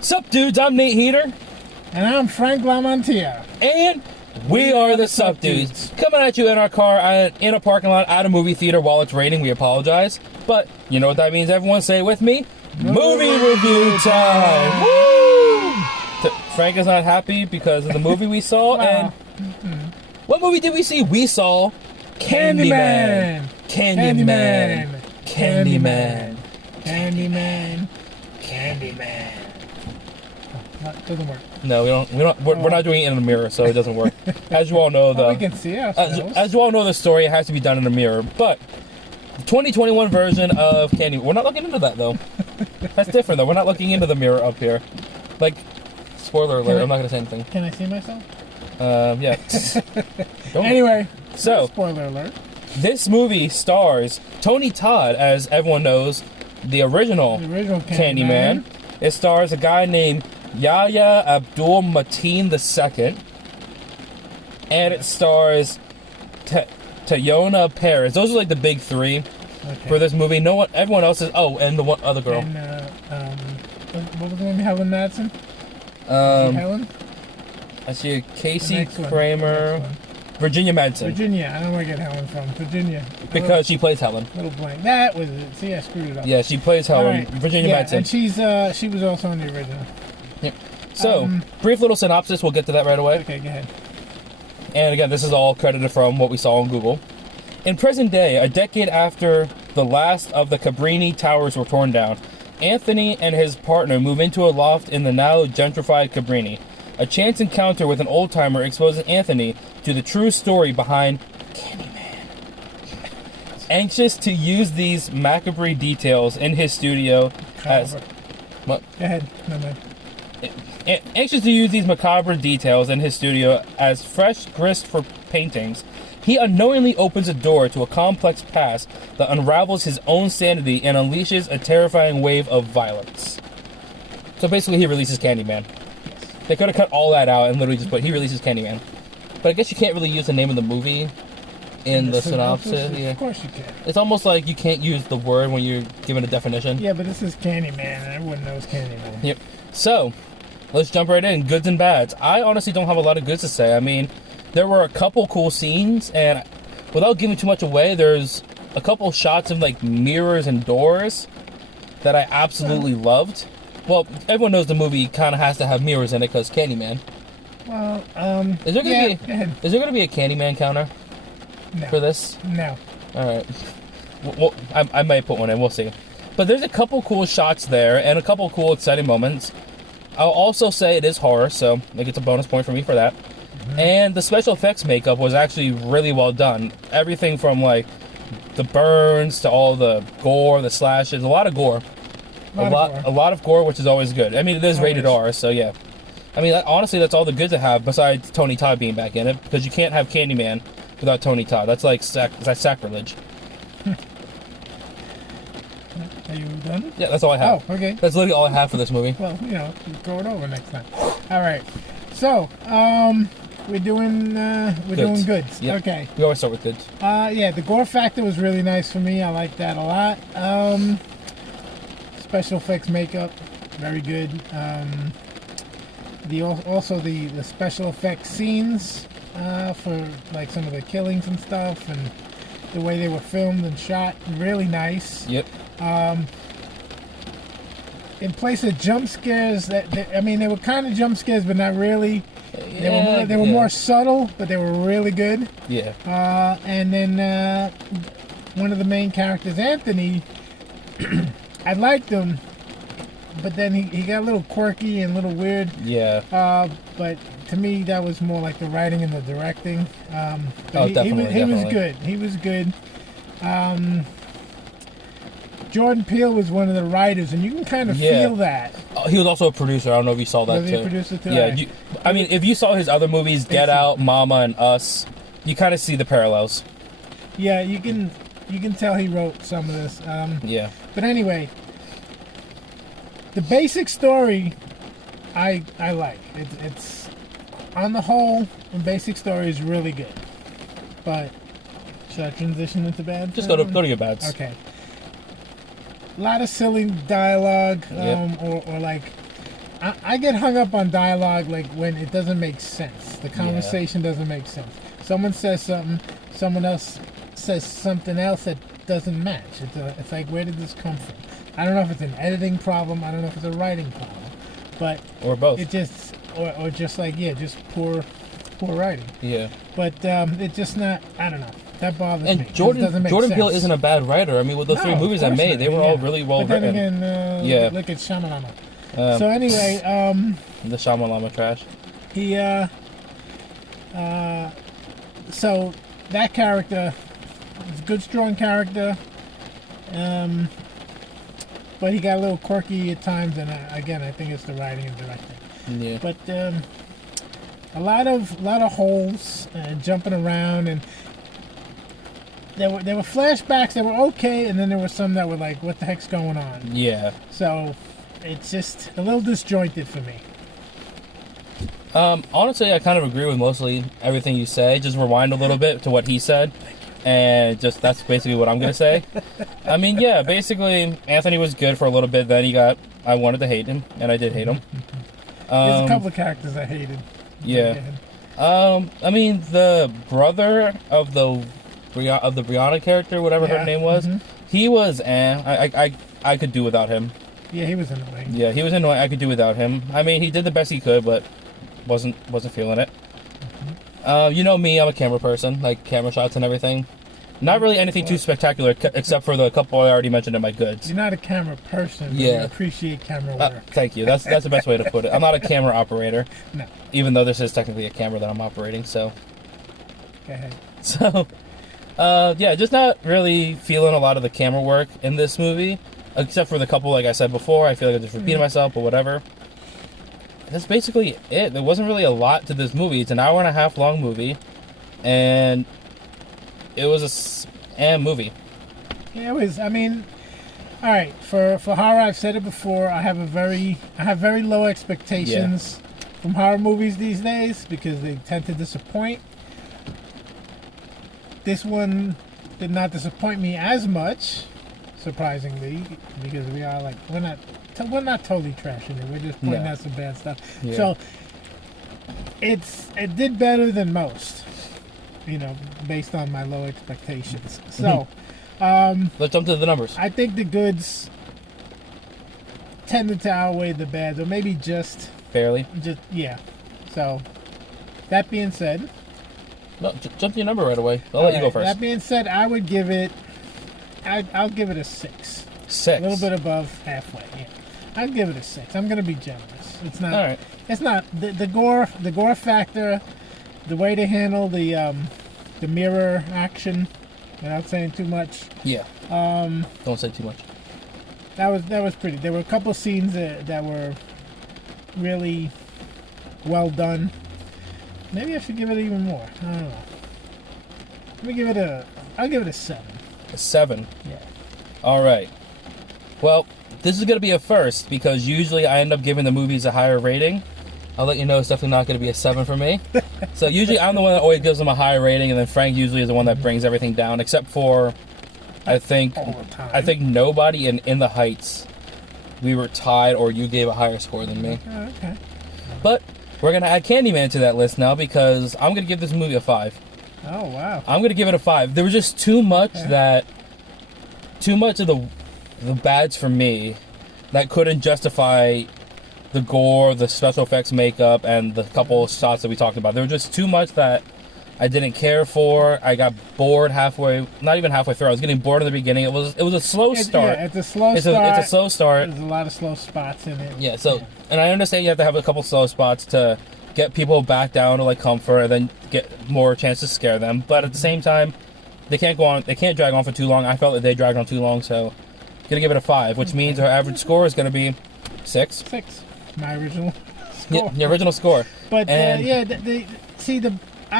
Sup, dudes? I'm Nate Heater. And I'm Frank Lamontia. And we are the Sup Dudes. Coming at you in our car, in a parking lot, at a movie theater while it's raining. We apologize. But you know what that means, everyone? Say it with me. Movie review time! Woo! Frank is not happy because of the movie we saw. And what movie did we see? We saw Candyman. Candyman. Candyman. Candyman. Candyman. Oh, doesn't work. No, we're not doing it in the mirror, so it doesn't work. As you all know, we can see ourselves. As you all know, the story has to be done in a mirror. But the 2021 version of Candyman, we're not looking into that though. That's different though. We're not looking into the mirror up here. Like, spoiler alert. I'm not gonna say anything. Can I see myself? Yeah. Anyway, so spoiler alert. This movie stars Tony Todd, as everyone knows, the original Candyman. It stars a guy named Yahya Abdul Mateen II, and it stars Teyonah Parris. Those are like the big three for this movie. No one, everyone else is. Oh, and the one other girl. And, what was the name? Helen Madsen. Helen. I see Casey Kramer. Virginia Madsen. Virginia. I don't know where I get Helen from. Virginia. Because she plays Helen. Little blank. That was it. See, I screwed it up. Yeah, she plays Helen. Right. Virginia Madsen. And she was also in the original. Yep. So, brief little synopsis. We'll get to that right away. Okay, go ahead. And again, this is all credited from what we saw on Google. In present day, a decade after the last of the Cabrini Towers were torn down, Anthony and his partner move into a loft in the now gentrified Cabrini. A chance encounter with an old-timer exposes Anthony to the true story behind Candyman. Anxious to use these macabre details in his studio as... What? Go ahead. No, man. Anxious to use these macabre details in his studio as fresh grist for paintings, he unknowingly opens a door to a complex past that unravels his own sanity and unleashes a terrifying wave of violence. So basically, he releases Candyman. They could have cut all that out and literally just put, he releases Candyman. But I guess you can't really use the name of the movie in the synopsis. Yeah. Of course you can. It's almost like you can't use the word when you're given a definition. Yeah, but this is Candyman, and everyone knows Candyman. Yep. So, let's jump right in. Goods and bads. I honestly don't have a lot of goods to say. I mean, there were a couple cool scenes, and without giving too much away, there's a couple shots of like mirrors and doors that I absolutely loved. Well, everyone knows the movie kind of has to have mirrors in it because Candyman. Well, is there gonna be a Candyman counter for this? No. All right. Well, I might put one in. We'll see. But there's a couple cool shots there and a couple cool exciting moments. I'll also say it is horror, so it gets a bonus point for me for that. Mm-hmm. And the special effects makeup was actually really well done. Everything from like the burns to all the gore, the slashes, a lot of gore. A lot of gore, which is always good. I mean, it is rated R, so yeah. I mean, honestly, that's all the good to have besides Tony Todd being back in it, because you can't have Candyman without Tony Todd. That's like that's sacrilege. Are you done? Yeah, that's all I have. Oh, okay. That's literally all I have for this movie. Well, throw it over next time. All right. So, we're doing goods. Yep. Okay. We always start with goods. Yeah, the gore factor was really nice for me. I like that a lot. Special effects makeup, very good. Also the special effects scenes for like some of the killings and stuff, and the way they were filmed and shot, really nice. Yep. In place of jump scares, they were kind of jump scares, but not really. They were more subtle, but they were really good. Yeah. And then one of the main characters, Anthony. I liked him, but then he got a little quirky and a little weird. Yeah. But to me, that was more like the writing and the directing. Definitely. He was good. He was good. Jordan Peele was one of the writers, and you can kind of feel that. He was also a producer. I don't know if you saw that was too. He a producer too? Yeah. I mean, if you saw his other movies, Get Out, Mama, and Us, you kind of see the parallels. Yeah, you can tell he wrote some of this. Yeah. But anyway, the basic story, I like. It's on the whole, the basic story is really good. But should I transition into bad? Just go to your bads. Okay. A lot of silly dialogue, or like I get hung up on dialogue like when it doesn't make sense. The conversation doesn't make sense. Someone says something, someone else says something else that doesn't match. It's like, where did this come from? I don't know if it's an editing problem. I don't know if it's a writing problem, but or both. It just or just like just poor writing. Yeah. But it's just not. I don't know. That bothers me. And Jordan Peele isn't a bad writer. I mean, with the 3 movies I made, they were all really well but then written. Again, look at Shyamalan. So anyway, the Shyamalan trash. He so that character is a good, strong character. But he got a little quirky at times, and again, I think it's the writing and directing. Yeah. But a lot of holes and jumping around, and there were flashbacks that were okay, and then there were some that were like, what the heck's going on? Yeah. So it's just a little disjointed for me. Honestly, I kind of agree with mostly everything you say. Just rewind a little bit to what he said, and just that's basically what I'm gonna say. I mean, yeah, basically Anthony was good for a little bit. Then I wanted to hate him, and I did hate him. There's a couple of characters I hated. Yeah. I mean, the brother of the Brianna character, whatever her name was, he was. I could do without him. Yeah, he was annoying. Yeah, he was annoying. I could do without him. I mean, he did the best he could, but wasn't feeling it. You know me, I'm a camera person, like camera shots and everything. Not really anything too spectacular, except for the couple I already mentioned in my goods. You're not a camera person, but you appreciate camera work. Thank you. That's the best way to put it. I'm not a camera operator. No. Even though this is technically a camera that I'm operating, so. Go ahead. So, just not really feeling a lot of the camera work in this movie, except for the couple, like I said before. I feel like I just repeated myself, but whatever. That's basically it. There wasn't really a lot to this movie. It's an hour and a half long movie, and it was a movie. Yeah, it was. I mean, all right. For horror, I've said it before. I have very low expectations from horror movies these days because they tend to disappoint. This one did not disappoint me as much, surprisingly, because we're not totally trashing it. We're just pointing out some bad stuff. Yeah. So it did better than most, based on my low expectations. So let's jump to the numbers. I think the goods tended to outweigh the bads, or maybe just barely. So that being said, no, jump to your number right away. I'll let you go first. That being said, I would give it. I'll give it a 6. 6. A little bit above halfway. Yeah, I'll give it a 6. I'm gonna be generous. It's not. All right. It's not the gore factor, the way they handle the mirror action, without saying too much. Yeah. Don't say too much. That was pretty. There were a couple scenes that were really well done. Maybe I should give it even more. I don't know. I'll give it a 7. A 7? Yeah. All right. Well, this is going to be a first because usually I end up giving the movies a higher rating. I'll let you know it's definitely not going to be a 7 for me. So usually I'm the one that always gives them a higher rating, and then Frank usually is the one that brings everything down, except for, I think nobody in the Heights, we were tied, or you gave a higher score than me. Oh, okay. But we're going to add Candyman to that list now because I'm going to give this movie a 5. Oh, wow. I'm going to give it a 5. There was just too much of the bads for me that couldn't justify the gore, the special effects makeup, and the couple of shots that we talked about. There was just too much that I didn't care for. I got bored halfway, not even halfway through. I was getting bored in the beginning. It was a slow start. Yeah, it's a slow start. It's a slow start. There's a lot of slow spots in it. Yeah, and I understand you have to have a couple slow spots to get people back down to like comfort and then get more chance to scare them. But at the same time, they can't drag on for too long. I felt that they dragged on too long, so I'm gonna give it a 5, which means our average score is gonna be 6. 6. My original score. Yeah, the original score. But I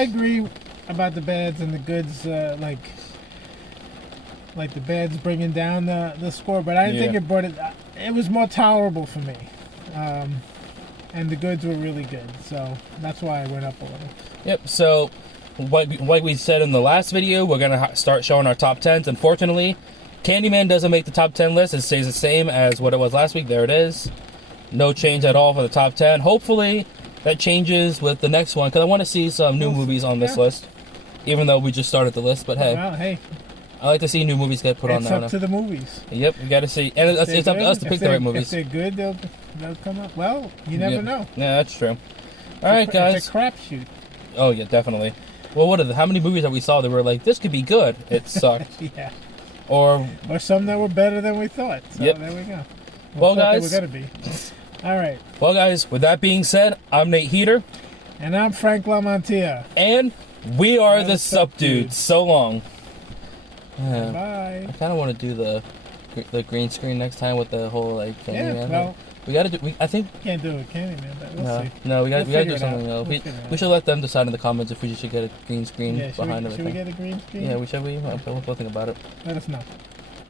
agree about the bads and the goods, like the bads bringing down the score, but I didn't think it brought it. It was more tolerable for me, and the goods were really good, so that's why I went up a little. Yep. So, like we said in the last video, we're gonna start showing our top 10s. Unfortunately, Candyman doesn't make the top 10 list. It stays the same as what it was last week. There it is. No change at all for the top 10. Hopefully that changes with the next one, because I want to see some new movies on this list. Even though we just started the list, but hey. Well, hey. I like to see new movies get put on there. It's up to the movies. Yep, we got to see. And it's up to us to pick the right movies. If they're good, they'll come up. Well, you never know. Yeah, that's true. All right, guys. It's a crapshoot. Oh, yeah, definitely. Well, how many movies that we saw that were like, this could be good? It sucked. Yeah. Or some that were better than we thought. So yep. There we go. Well, guys. We're going to be. All right. Well, guys, with that being said, I'm Nate Heater. And I'm Frank Lamontia. And we are the Subdudes. So long. Bye. I kind of want to do the green screen next time with the whole like Candyman. Yeah, well, we got to do. I think can't do it, Candyman. But we'll see. No, we got to do something else. else. We should let them decide in the comments if we should get a green screen behind everything. Should we get a green screen? Yeah, we should. We'll think about it. Let us know.